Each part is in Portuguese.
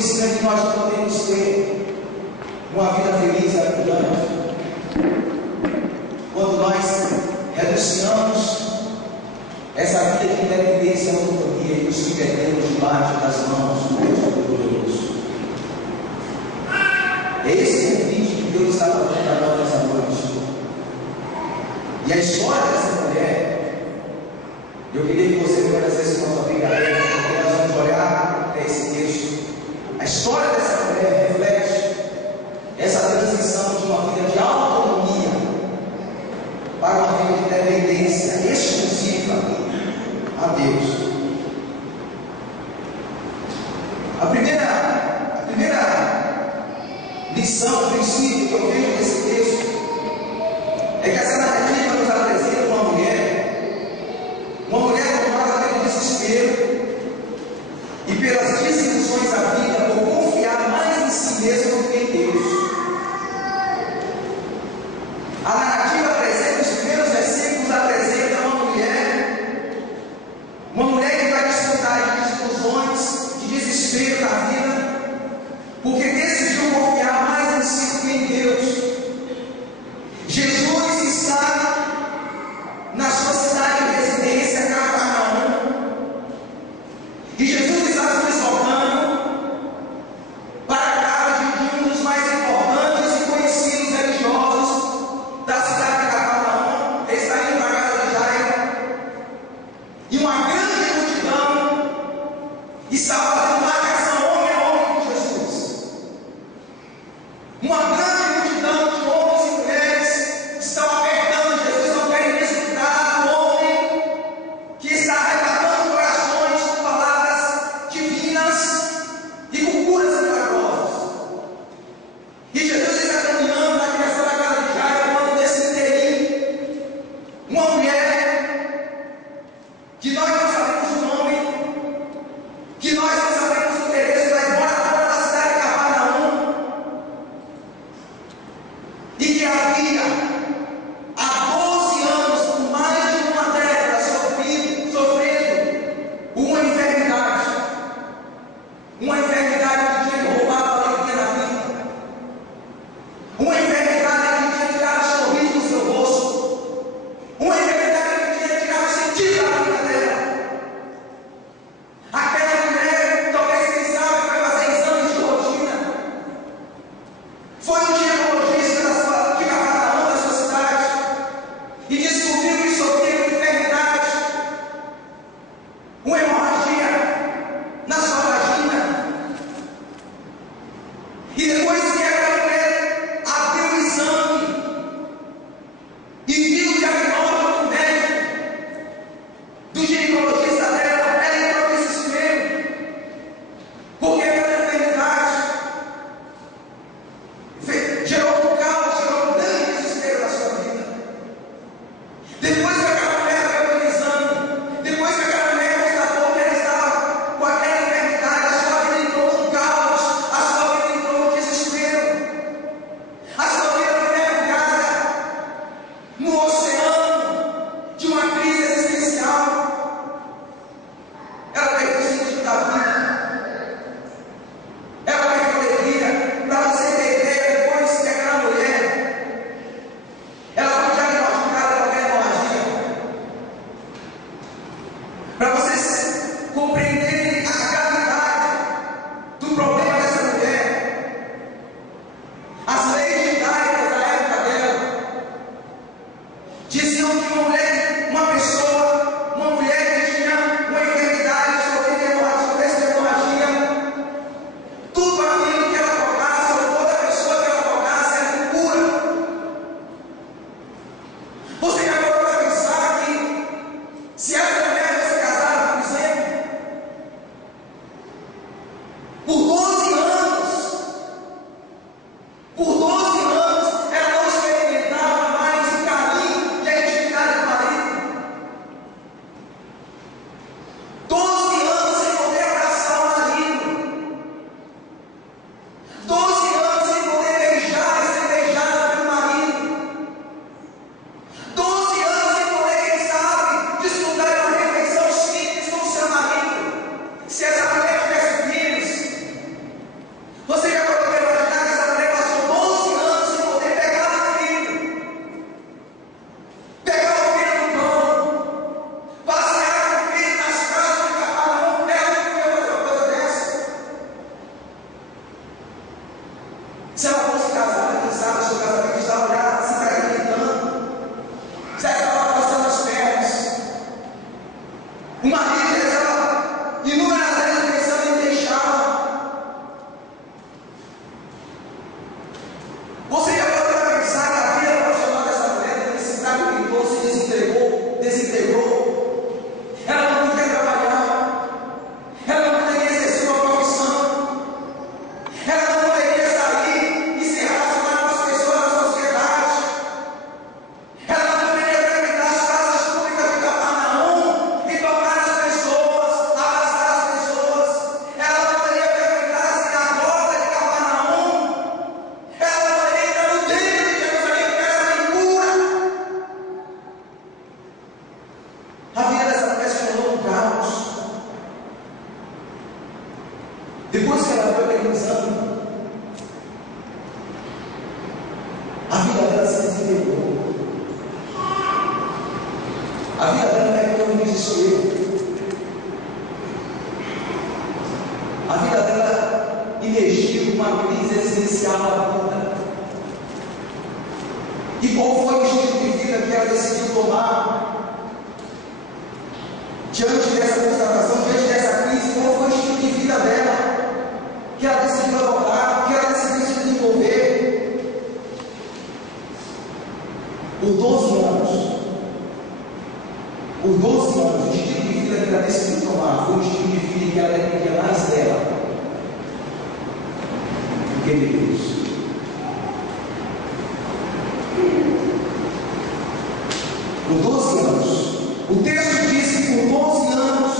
ensina que nós não podemos ter uma vida feliz e abundante quando nós renunciamos essa vida de independência e autonomia e nos submetemos debaixo das mãos do Deus Todo-Poderoso. É esse convite que Deus está fazendo para nós nessa noite. E a história dessa mulher, eu queria que você permanecesse com a sua Bíblia aberta, porque nós vamos olhar para esse texto. A história dessa mulher reflete essa transição de uma vida de autonomia para uma vida de dependência exclusiva a Deus. A primeira lição, princípio que eu vejo nesse texto é que essa narrativa nos apresenta uma mulher tomada pelo desespero e pelas desilusões da vida por confiar mais em si mesma do que em Deus. A narrativa apresenta, os primeiros versículos apresenta uma mulher que vai desfrutar de desilusões, de desespero na vida, porque decidiu confiar mais em si do que em Deus. Jesus está na sua cidade de residência, Cafarnaum, e Jesus está se deslocando para a casa de um dos mais importantes e conhecidos religiosos da cidade de Cafarnaum. Ele está indo para a casa de Jairo, e uma grande multidão está fazendo marcação homem a homem com Jesus. Uma grande multidão de homens e mulheres estão apertando Jesus, não querem escutar o homem que está arrebatando corações com palavras divinas e com curas milagrosas. E Jesus está caminhando na direção da casa de Jairo, quando desse interim, uma mulher que nós não sabemos o nome, que nós não sabemos o endereço, mas mora fora da cidade de Cafarnaum, e que havia há 12 anos, por mais de uma década, sofrendo uma enfermidade que tinha roubado a alegria da vida, uma enfermidade que tinha tirado o sorriso do seu rosto, uma enfermidade que tinha tirado o sentido da vida dela. Aquela mulher talvez pensava que vai fazer exames de rotina. Foi um ginecologista de Cafarnaum, da sua cidade, e descobriu que sofria uma enfermidade, uma hemorragia na sua vagina. E depois que aquela mulher abriu o exame e viu o diagnóstico do médico, do ginecologista dela, ela entrou em desespero, porque aquela enfermidade gerou um caos, gerou um grande desespero na sua vida. Depois que aquela mulher abriu o exame, depois que aquela mulher constatou que ela estava com aquela enfermidade, a sua vida entrou num caos, a sua vida entrou no desespero, a sua vida foi mergulhada no oceano de uma crise existencial. O marido rezava inúmeras vezes pensando em deixá-la. Você já pode pensar que a vida profissional dessa mulher se fragmentou, se desintegrou. Ela não podia trabalhar, ela não poderia exercer uma profissão, ela não poderia sair e se relacionar com as pessoas da sociedade, ela não poderia frequentar as casas públicas de Cafarnaum e tocar nas pessoas, abraçar as pessoas, ela não poderia frequentar a sinagoga de Cafarnaum, ela não poderia entrar no templo de Jerusalém porque ela tem cura. A vida dessa mulher se tornou um caos. Depois que ela foi para aquele exame, a vida dela se desintegrou. A vida dela caiu no desespero. A vida dela imergiu numa crise existencial na vida. E qual foi o estilo de vida que ela decidiu tomar? Diante dessa constatação, diante dessa crise, qual foi o estilo de vida dela? Que ela decidiu adotar, que ela decidiu se desenvolver. Por 12 anos, o estilo de vida que ela decidiu tomar foi o estilo de vida em que ela dependia mais dela do que de Deus. Por 12 anos. O texto diz que por 12 anos,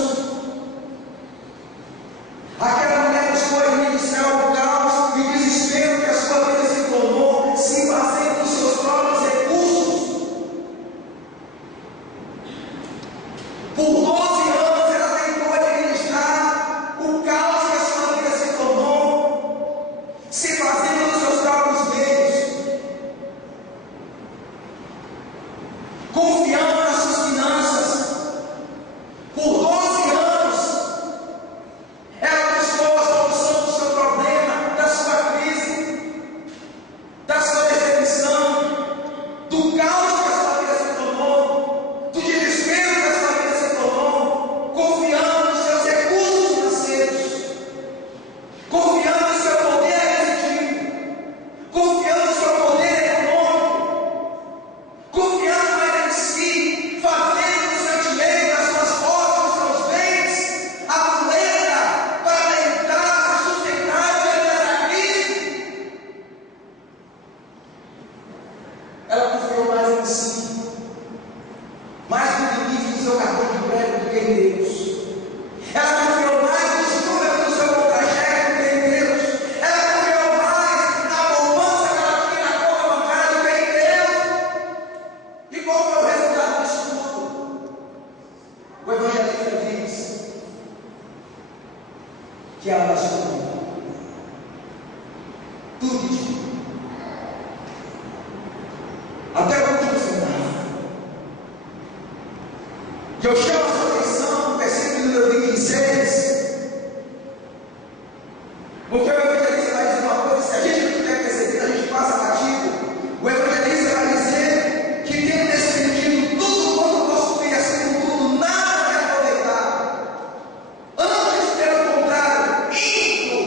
aquela mulher buscou em meio do céu o caos e o desespero que a sua vida se tornou, se fazendo dos seus próprios recursos. Por 12 anos ela tentou administrar o caos que a sua vida se tornou, se fazendo dos seus próprios meios, confiando nas suas finanças. Por 12 anos, ela buscou a solução do seu problema, da sua crise, da sua decepção, do caos que a sua vida se tornou, do desespero que a sua vida se tornou, confiando nos seus recursos financeiros, confiando no seu poder aquisitivo, confiando no seu poder econômico, confiando mais em si, fazendo do seu dinheiro, das suas posses, dos seus bens, a muleta para tentar se sustentar diante dessa crise. Ela confiou mais em si, mais no limite do seu cartão de crédito do que em Deus. Ela confiou mais nos números do seu contra-cheque do que em Deus. Ela confiou mais na poupança que ela tinha na conta bancária do que em Deus. E qual foi o resultado disso tudo? O evangelista diz que ela gastou tudo que tinha, até o último centavo. E eu chamo a sua atenção no versículo número 26, porque o evangelista vai dizer uma coisa: se a gente não tiver percebido, a gente passa batido. O evangelista vai dizer que tendo despendido tudo quanto possuía, assim com tudo, nada vai aproveitar. Antes, pelo contrário, indo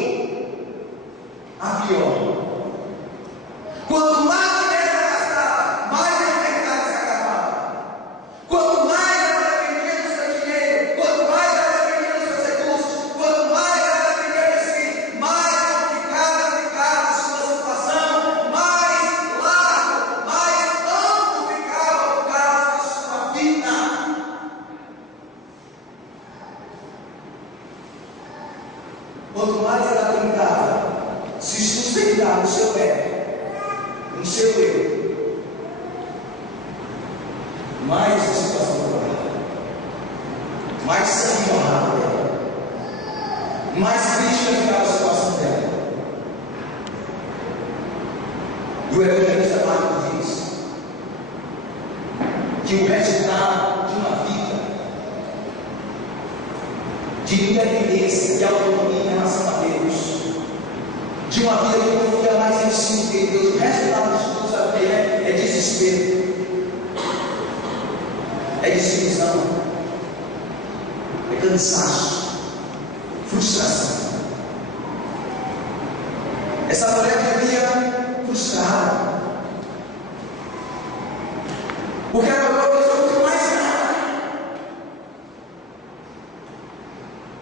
a pior. Quanto mais dinheiro ela gastava, mais a enfermidade se agravava. Quanto mais ela dependia do seu dinheiro, quanto mais ela dependia dos seus recursos, quanto mais ela dependia de si, mais complicada ficava a sua situação, mais largo, mais amplo ficava o caos da sua vida. Quanto mais ela tentava se sustentar no seu ego, no seu eu, mais a situação piorava, mais sangue jorrava dela, mais triste ficava a situação dela. E o evangelista Marcos diz que o resultado de uma vida de independência, de autonomia em relação a Deus, de uma vida que confia mais em si do que em Deus, o resultado disso tudo, sabe o que é? É desespero, é desilusão, cansaço, frustração. Essa mulher vivia frustrada, porque ela falou: Deus, eu não tenho mais nada,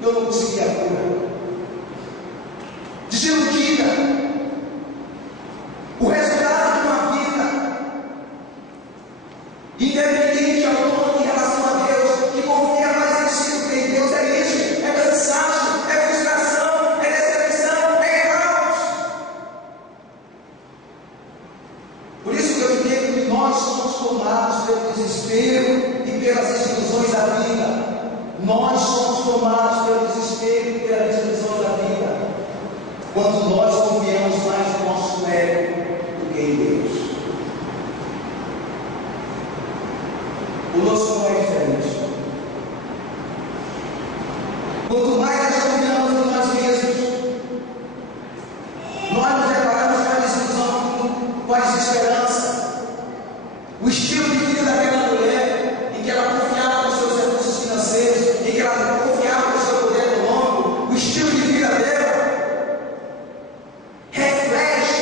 eu não consegui a cura, desiludida. O resultado de uma vida independente, autônoma em relação a Deus, que confia mais em si do que em Deus, é isso: é cansaço, é frustração, é decepção, é caos. Por isso que eu entendo que nós somos tomados pelo desespero e pelas desilusões da vida. Nós somos tomados pelo desespero e pelas desilusões da vida, quando nós confiamos mais no nosso mérito do que em Deus. O nosso não é diferente. Quanto mais nós confiamos em nós mesmos, nós nos deparamos com a desilusão, com a desesperança. O estilo de vida daquela mulher, em que ela confiava nos seus recursos financeiros, em que ela confiava no seu poder econômico, o estilo de vida dela reflete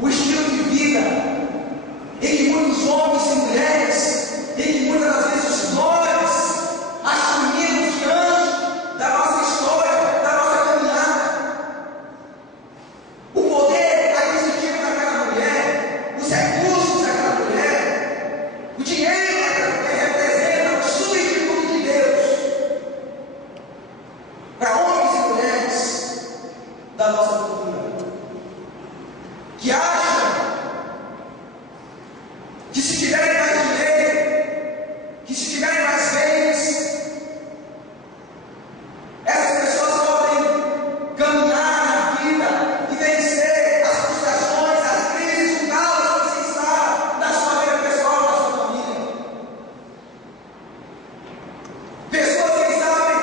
o estilo de vida em que muitos homens e mulheres, em que muitas das vezes nós assumimos diante da nossa história, da nossa caminhada. O poder aquisitivo daquela mulher, os recursos daquela mulher, o dinheiro daquela mulher representa o substituto de Deus para homens e mulheres da nossa cultura, que acham que se tiverem mais dinheiro, que se tiverem mais bens, essas pessoas podem caminhar na vida e vencer as frustrações, as crises, o caos que se instala na sua vida pessoal, na sua família. Pessoas que sabem,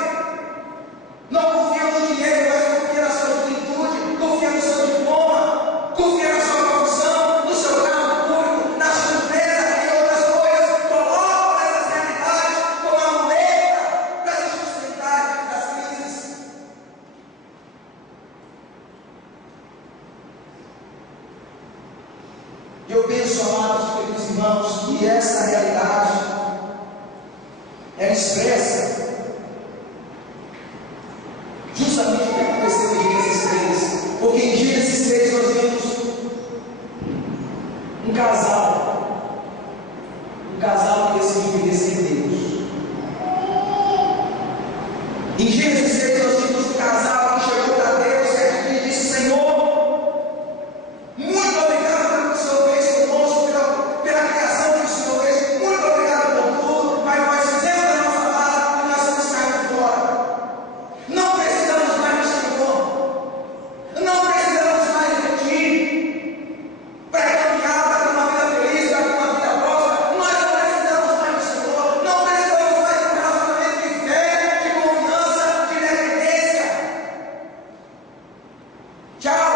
não confiam no dinheiro, mas confiam na sua juventude, confiam no seu diploma, confiam na sua profissão, no seu cargo público, na sua empresa e outras coisas, colocam essas realidades como a muleta para se sustentar das crises. Eu penso, amados queridos irmãos, que essa realidade é expressa justamente o que aconteceu em Gênesis 3. Porque em Gênesis 3 nós vemos um casal que decidiu obedecer a Deus. Em Gênesis 3 nós vimos um casal que chegou para Deus certo dia e disse: Senhor, muito obrigado pelo que o Senhor fez conosco, pela criação que o Senhor fez, muito obrigado por tudo, mas nós fizemos a nossa parte e nós estamos caindo fora. Não precisamos mais do Senhor, não precisamos mais de Ti para caminhar, para ter uma vida feliz, para ter uma vida próspera. Nós não precisamos mais do Senhor, não precisamos mais de um relacionamento de fé, de confiança, de dependência. Tchau.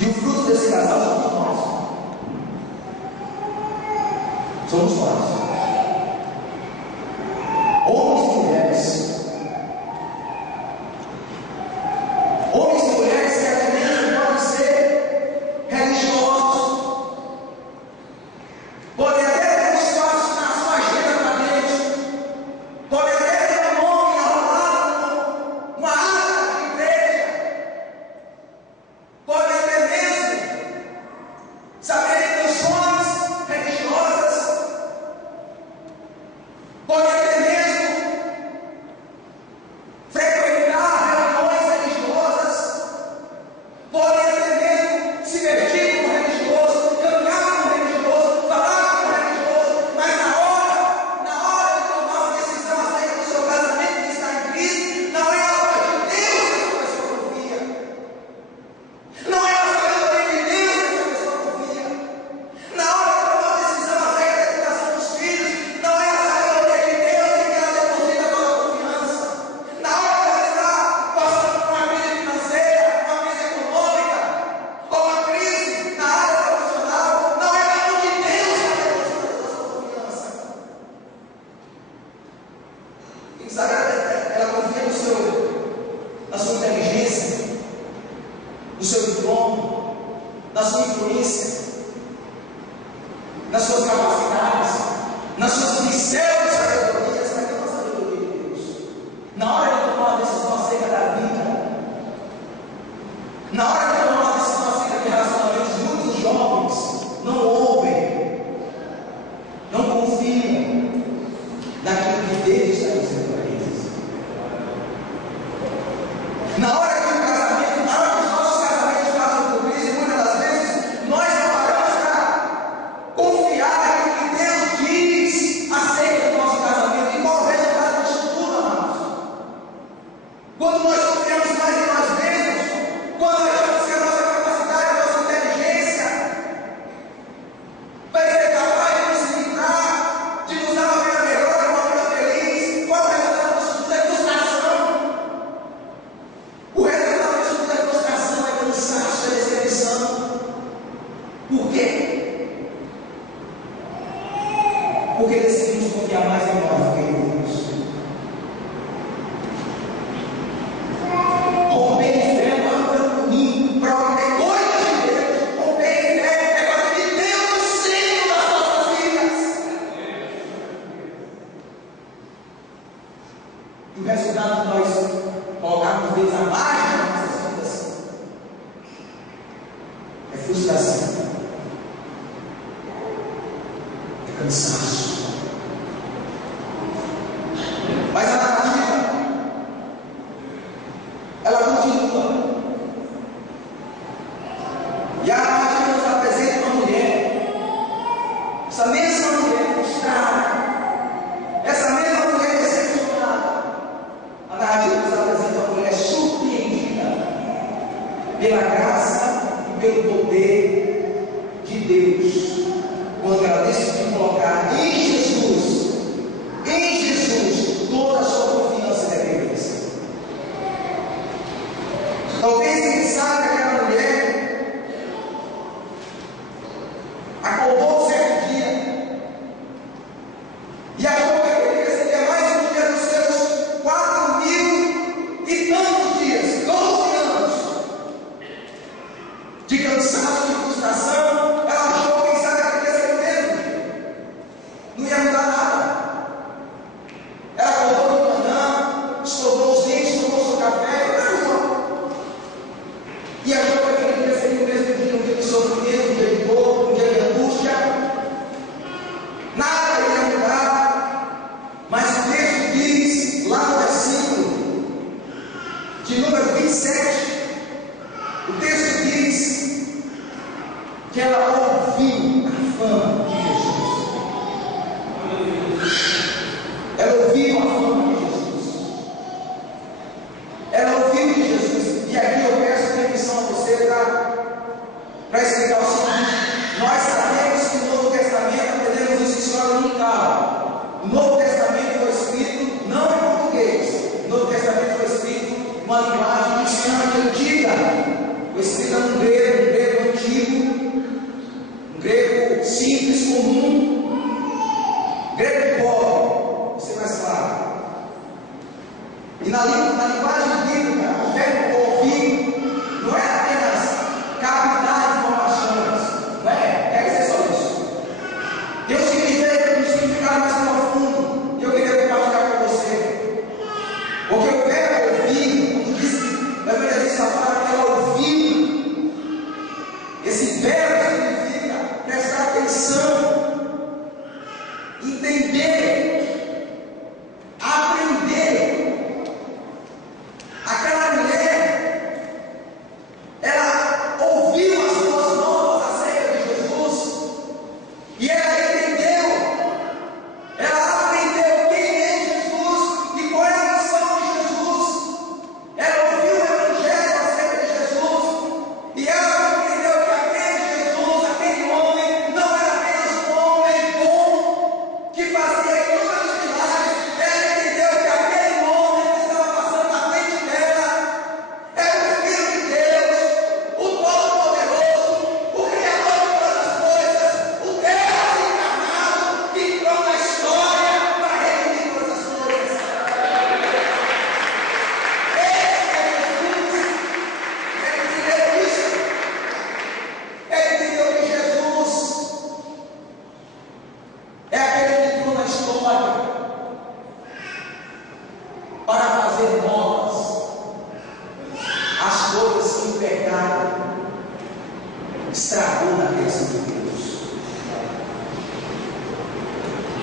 E o fruto desse casal somos nós. Somos nós. Homens e mulheres. Homens e mulheres que até mesmo podem ser religiosos. Podem até ter um espaço na sua agenda para Deus. Podem até ter um nome arrumado, uma ata de igreja. Podem até mesmo saberem noções religiosas, nas suas capacidades, nas suas pseudo sabedorias, mas tem uma sabedoria de Deus. Na hora de tomar uma decisão acerca da vida, na hora de tomar uma decisão acerca de relacionamentos, muitos jovens não ouvem, não confiam naquilo que Deus está dizendo para eles. Na hora que o casamento, na hora que os nossos casamentos passam por crise, muitas das vezes nós não paramos para confiar naquilo que Deus diz acerca do nosso casamento. E qual o resultado disso tudo, amados? Quando nós confiamos mais em nós mesmos, quando achamos que a nossa capacidade, a nossa inteligência vai ser capaz de nos livrar, de nos dar uma vida melhor, uma vida feliz, qual o resultado disso tudo? É frustração. O resultado disso tudo é frustração, é cansaço, é decepção. Por quê? Porque decidimos confiar mais em nós do que em Deus. Romper em fé não é um caminho para obter coisas de Deus. Romper em fé é para que Deus no centro das nossas vidas. E o resultado de nós colocarmos Deus à margem das nossas vidas é frustração, é cansaço. Mas a narrativa, ela continua. E a narrativa nos apresenta uma mulher, essa mesma mulher frustrada, essa mesma mulher decepcionada. A narrativa nos apresenta uma mulher surpreendida pela graça e pelo poder de Deus, quando ela decidiu colocar em Jesus, toda a sua confiança e dependência. Talvez quem sabe que aquela mulher acordou certo dia e achou que aquele dia seria mais um dia dos seus 4.000 e tantos dias, 12 anos de cansaço, de frustração. Ela achou, quem sabe, que aquele dia seria o mesmo dia, não ia mudar nada. Ela acordou de manhã, escovou os dentes, tomou seu café e foi na rua. E achou que aquele dia seria o mesmo dia, um dia de sofrimento, um dia de dor, um dia de angústia. Nada iria mudar. Mas o texto diz, lá no versículo de número 27, o texto diz que ela ouviu a fama de Jesus. Ela ouviu a fama de Jesus. Ela ouviu de Jesus. E aqui eu peço permissão a você para explicar o seguinte: nós sabemos que o Novo Testamento, aprendemos isso em escola dominical. O Novo Testamento foi escrito não em português. O Novo Testamento foi escrito numa linguagem extremamente antiga. Foi escrita num grego antigo, um grego simples, comum, grego pobre. Ser mais claro. E na linguagem bíblica, o verbo ouvir não é apenas captar informações, não é? Quer dizer só isso. Tem um significado mais profundo, e eu queria compartilhar com você. Porque o verbo ouvir, quando diz que a evangelista fala que ela ouviu, esse verbo significa prestar atenção, entender, aprender.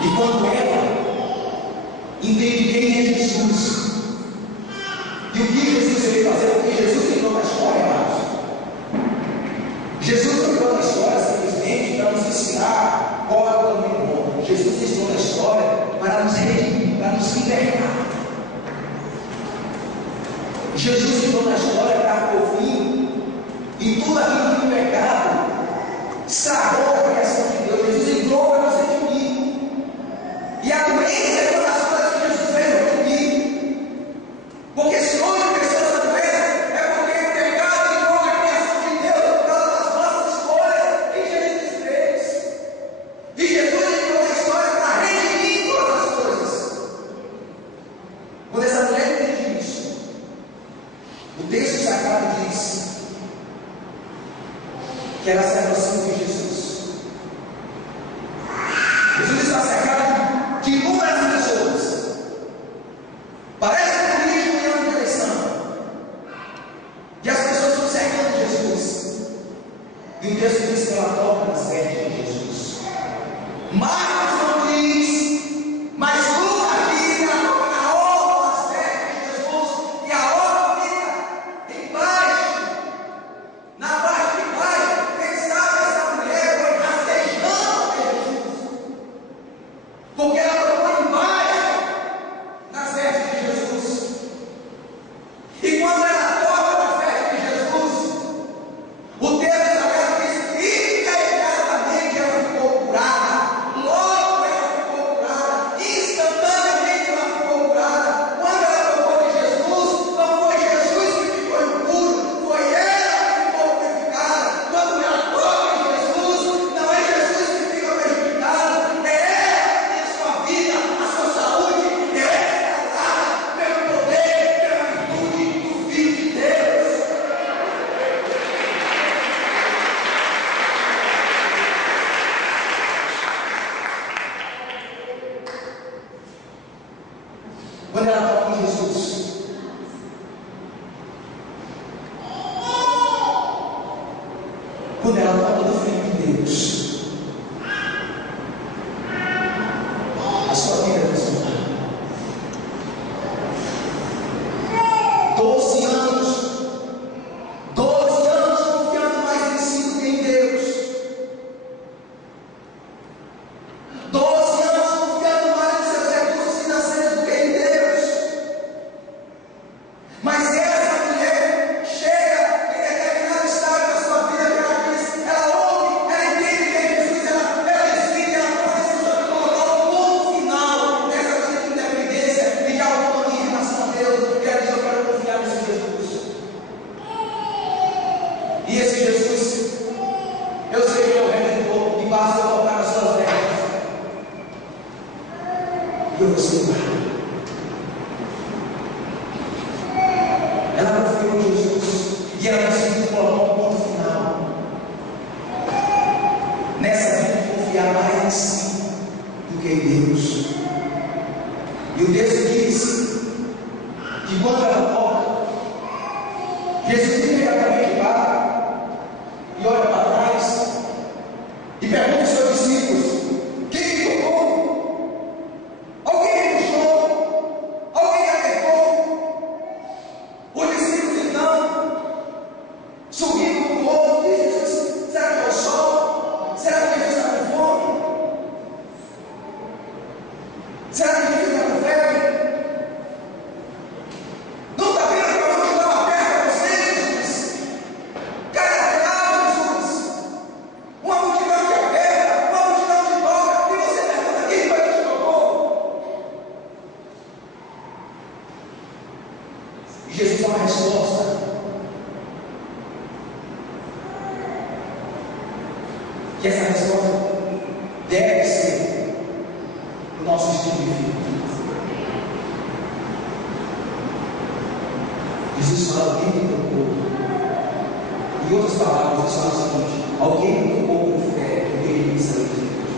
E quando ela entende quem é Jesus e o que Jesus veio fazer, porque Jesus entrou na história, amados. Jesus não entrou na história simplesmente para nos ensinar qual é o caminho bom. Jesus entrou na história para nos redimir, para nos libertar. Jesus entrou na história para pôr fim em tudo aquilo que o pecado estragou a criação de Deus. Jesus entrou para nos redimir. E a doença é uma das coisas que Jesus veio redimir. Porque se hoje pessoas da doença é porque o pecado entrou na criação de Deus por causa das nossas escolhas em Jesus fez. E Jesus entrou na história para redimir todas as coisas. Quando essa mulher entende isso, o texto sagrado diz que ela se aproxima de Jesus. Jesus está cercado de inúmeras pessoas. Parece um político em uma eleição. E as pessoas estão cercando Jesus. E o texto diz que ela toca nas vestes de Jesus. Marcos não diz, mas Lucas diz que ela toca na orla das vestes de Jesus. E a orla fica embaixo. Na parte de baixo, quem sabe essa mulher foi rastejando até Jesus. Porque ela tocou embaixo nas vestes de Jesus. E quando ela toca nas vestes de Jesus, o texto sagrado diz que imediatamente ela ficou curada. Logo ela ficou curada. Instantaneamente ela ficou curada. Quando ela tocou em Jesus, não foi Jesus que ficou impuro, foi ela que ficou purificada. Quando ela toca em Jesus, não é Jesus que fica prejudicado, é ela que tem a sua vida, a sua saúde, é restaurada pelo poder, pela virtude do Filho de Deus. Quando ela toca em Jesus, quando ela toca no Filho de Deus, a sua vida é transformada. 12 anos confiando mais em si do que em Deus. 12 anos confiando mais nos seus recursos financeiros do que em Deus. Mas essa mulher chega em determinado estágio da sua vida que ela diz, ela ouve, ela entende que é Jesus, ela decide, ela toma a decisão de colocar um ponto final nessa vida de independência e de autonomia em relação a Deus. E ela diz, eu quero confiar nesse Jesus. E esse Jesus, eu sei que é o Redentor, e basta eu tocar nas suas vestes. E eu vou ser curado. Ela confiou em Jesus e ela decidiu colocar um ponto final nessa vida de confiar mais em si do que em Deus. E o texto diz que quando ela toca, Jesus imediatamente para e olha para trás e pergunta aos seus discípulos: quem me tocou? Alguém me puxou? Alguém me apertou? Os discípulos então, subindo para o morro, diz Jesus: será que é o sol? Será que Jesus está com fome? Será que Jesus está com febre? Não está vendo que eu vou te dar uma perna para vocês, Jesus? Cai na real, Jesus. Uma multidão te aperta, uma multidão te toca, e você pergunta: quem foi que te tocou? E Jesus dá uma resposta. Que essa resposta deve ser o nosso estilo de vida. Jesus fala: alguém me tocou. Em outras palavras, Jesus fala o seguinte: alguém me tocou com fé, porque ele me saiu de Deus.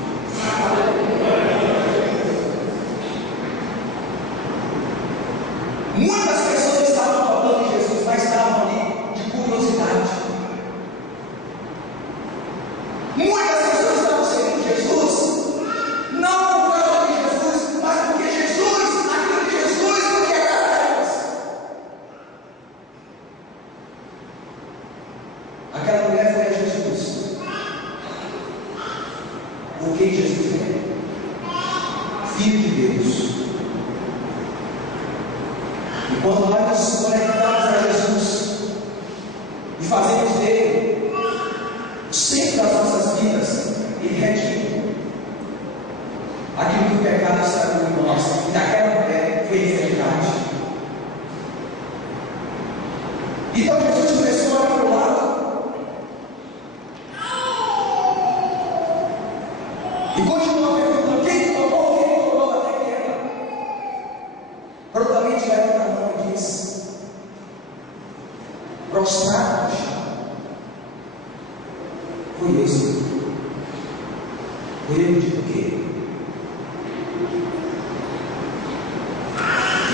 Muitas pessoas estavam tocando em Jesus, mas estavam ali de curiosidade. Muitas pessoas estavam seguindo Jesus, não por causa por quem Jesus é. Filho de Deus. E quando nós nos conectamos a Jesus e fazemos dele o centro das nossas vidas, ele retira aquilo que o pecado estragou em nós, e naquela mulher foi enfermidade. Então Jesus começou a olhar para o lado e continuou perguntando: quem tocou, até que ela prontamente levanta a mão e diz, prostrado no chão: foi eu, Senhor. Foi eu que toquei.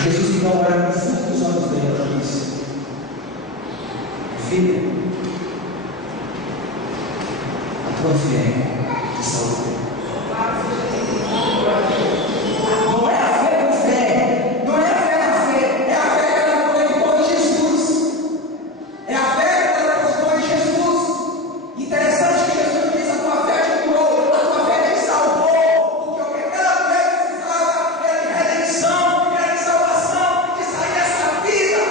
Jesus então olha no fundo dos olhos dela e diz: filha, a tua fé te salvou. Não é a fé na fé, não é a fé na fé, é a fé que ela conectou em Jesus. É a fé que ela conectou em Jesus. Interessante que Jesus diz: a tua fé te curou, a tua fé te salvou, porque o que aquela fé precisava era de redenção, era de salvação, de sair dessa vida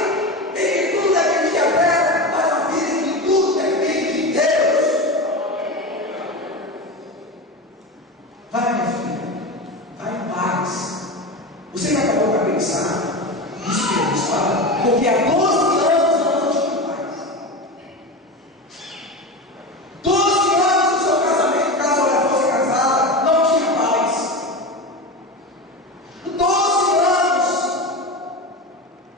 em que tudo dependia dela, para uma vida em que tudo depende de Deus. Vai, minha filha, vai em paz. Você já acabou para pensar isso que Jesus fala? Porque há 12 anos ela não tinha paz. 12 anos do seu casamento, caso ela fosse casada, não tinha paz. 12 anos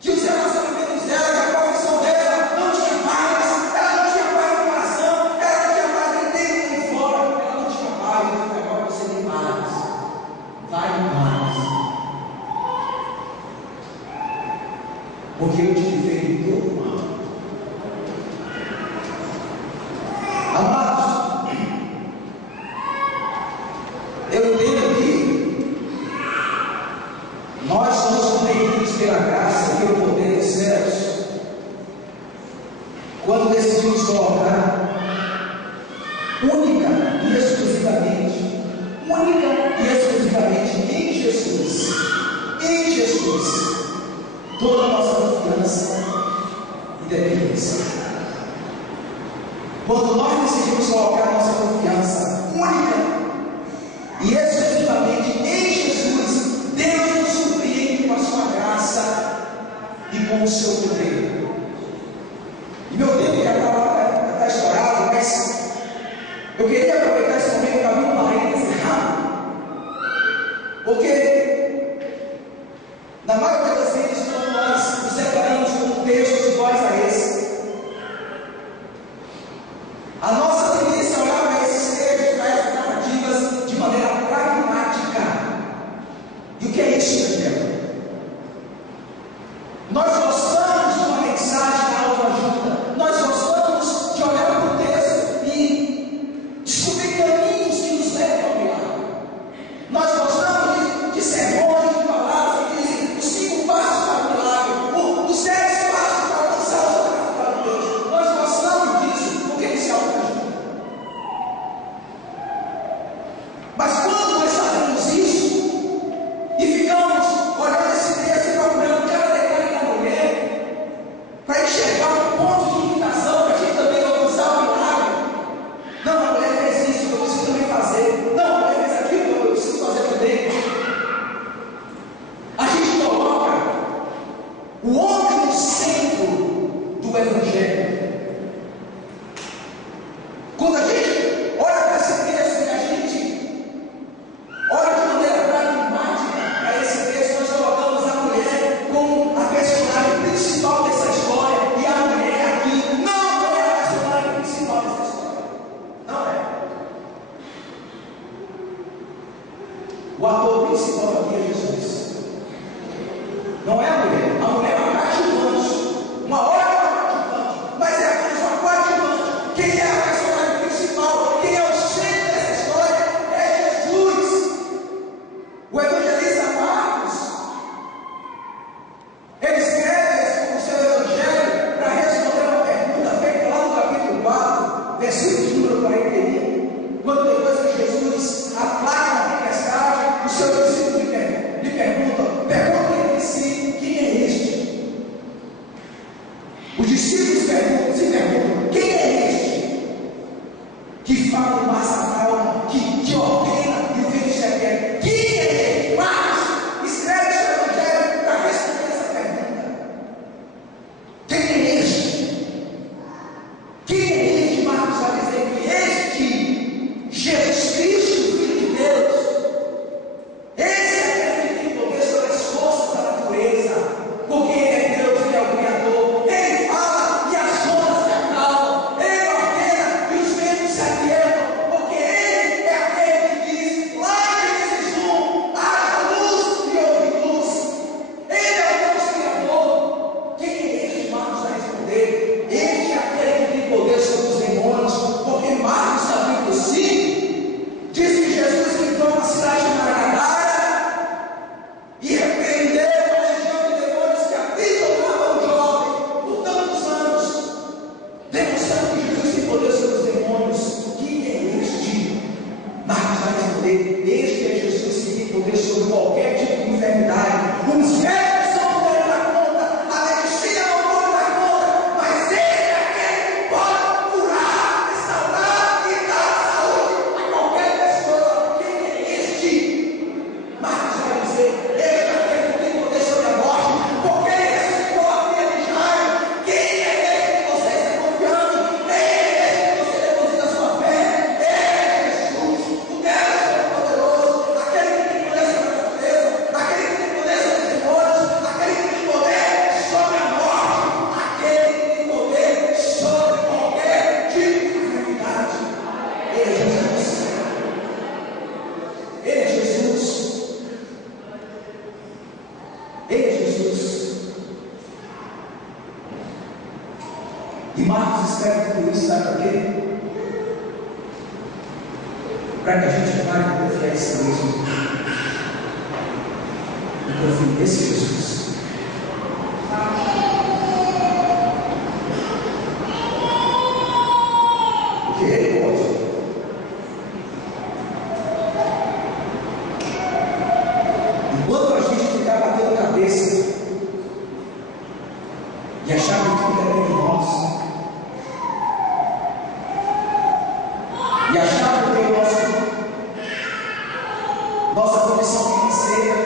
que os relacionamentos dela, que a confissão dela não tinha paz. Ela não tinha paz no coração, ela não tinha paz nem dentro nem fora, ela não tinha paz. Agora você tem paz. Vai em paz, porque eu te livrei de todo o mal. Amados, eu entendo que nós somos protegidos pela graça e pelo poder dos céus quando decidimos colocar única e exclusivamente em Jesus, toda a nossa confiança e dependência. Quando nós decidimos colocar nossa confiança única e exclusivamente em Jesus, Deus nos surpreende com a sua graça e com o seu poder. E meu tempo já está estourado, mas eu queria aproveitar esse momento para abrir um parênteses rápido, porque na maioria das vezes, quando nós nos deparamos com um texto iguais a esse, a nossa tendência é olhar para esses textos, para essas narrativas de maneira pragmática. E o que é isso, meu irmão? Nós gostamos de uma mensagem da autoajuda, nós gostamos de olhar para o texto e descobrir caminhos que nos levam ao milagre. Nós gostamos de sermões, de palavras que dizem os 5 passos para o milagre, os 10 passos para alcançar o sobrenatural de Deus. Nós gostamos disso porque isso é autoajuda. Mas quando nós sabemos isso e ficamos olhando esse texto e procurando cada detalhe da mulher para enxergar um ponto de invitação para a gente também alcançar o milagre. Não, a mulher fez isso, eu preciso também fazer. Não, a mulher fez aquilo, eu preciso fazer também. A gente coloca o homem no centro do Evangelho. Quando a gente olha para esse texto e a gente olha de maneira pragmática para esse texto, nós colocamos a mulher como a personagem principal dessa história, e a mulher aqui não é a personagem principal dessa história. Não é. O ator principal aqui é Jesus. Não é a mulher é uma coadjuvante. Uma hora é uma coadjuvante, mas é apenas uma coadjuvante. Quem é a personagem principal? Quem é o centro dessa história? É Jesus. O evangelista Marcos, ele escreve o seu evangelho para responder uma pergunta feita lá no capítulo 4, versículo número 41, quando depois que Jesus dizer: este é Jesus que tem poder sobre qualquer tipo de enfermidade. Os médicos não podem dar conta, a medicina não pode dar conta, mas Ele é aquele que pode curar, restaurar e dar saúde a qualquer pessoa. Quem é este? Marcos vai dizer: este é aquele que tem poder sobre a morte, porque Ele ressuscitou a filha de Jairo. Quem é esse que você está confiando? Quem é esse que você deposita a sua fé? Ele é Jesus, o Deus Todo-Poderoso, aquele que tem poder sobre a natureza, aquele que tem poder sobre os demônios, aquele que tem poder sobre a morte, aquele que tem poder sobre qualquer tipo de enfermidade. Ele é Jesus. Ele é Jesus. Ele é Jesus. E Marcos escreve tudo isso, sabe para quê? Para que a gente pare de confiar em si mesmo e confie nesse Jesus. Porque Ele pode. Enquanto a gente ficar batendo cabeça e achar que tudo depende de nós, e achar que tem nossa condição financeira,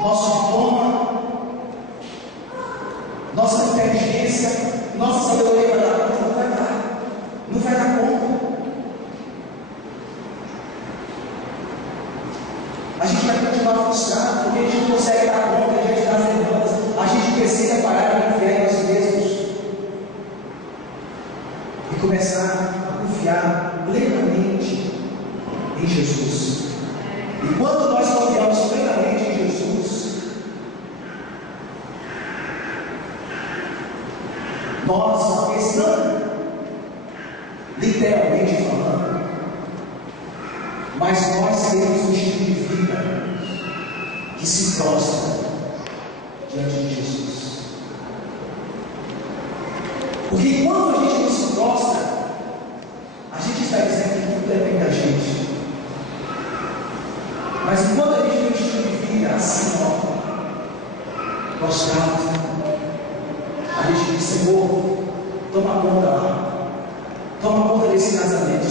nosso diploma, nossa inteligência, nossa sabedoria vai dar conta, não vai dar. Não vai dar conta. A gente vai continuar frustrado, porque a gente não consegue dar conta diante das demandas. A gente precisa parar de confiar em nós mesmos e começar a confiar plenamente em Jesus. E quando nós confiamos plenamente em Jesus, nós, talvez não literalmente falando, mas nós temos um estilo de vida que se prostra diante de Jesus. Porque enquanto a gente não se prostra, a gente está dizendo que tudo depende da gente. Mas enquanto a gente tem um estilo de vida assim, ó, prostrado, a gente diz: Senhor, toma conta lá, toma conta desse casamento,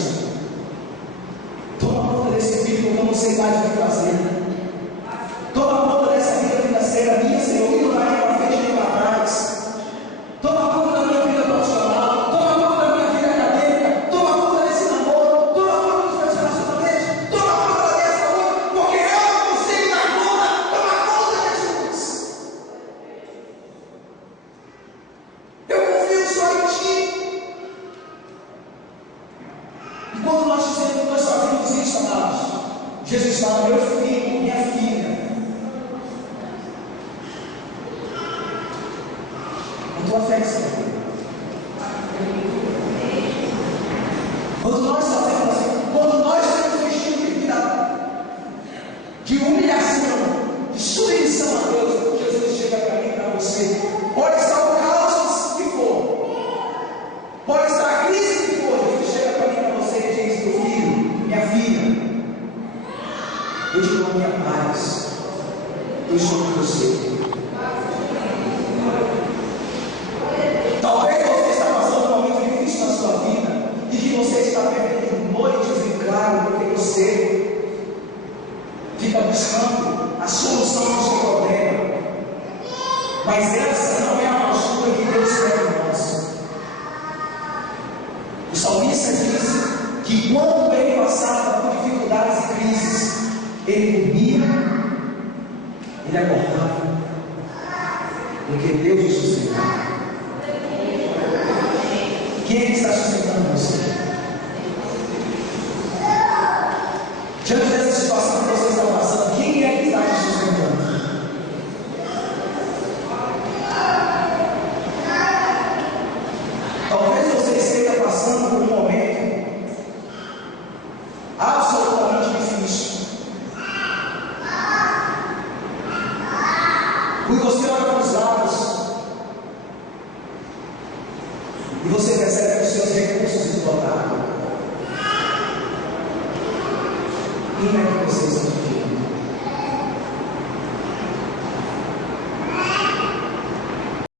toma conta desse filho que eu não sei mais o que fazer, toma conta dessa vida financeira minha, Senhor, que não vai nem para frente nem para trás, toma conta da minha vida profissional, toma conta da minha vida acadêmica, toma conta desse namoro, toma conta dos meus relacionamentos, toma conta da minha saúde, porque eu não consigo dar conta. Toma conta, Jesus. Eu confio só em Ti. E quando nós dizemos que nós fazemos isso, amados, Jesus fala: meu filho, minha filha, a tua fé está aqui. Quando nós fazemos assim, quando nós temos um estilo de vida de humilhação, de submissão a Deus, Jesus chega para mim e para você. Pode estar o caos que for, pode estar a crise que for, Jesus chega para mim e para você e diz: meu filho, minha filha, eu te dou a minha paz, eu estou com você. Talvez você está passando um momento difícil na sua vida e que você está perdendo noites em claro porque você fica buscando a solução do seu problema. Mas essa não é a postura que Deus quer em nós. O salmista diz que quando ele passava por dificuldades e crises, ele dormia, ele acordava, porque Deus o sustentava. Quem está sustentando você? Diante dessa situação que você está passando, quem é que está te sustentando? Talvez você esteja passando por um momento absolutamente difícil. Quando você olha para os lados e você percebe que os seus recursos esgotaram, quem é que vocês são?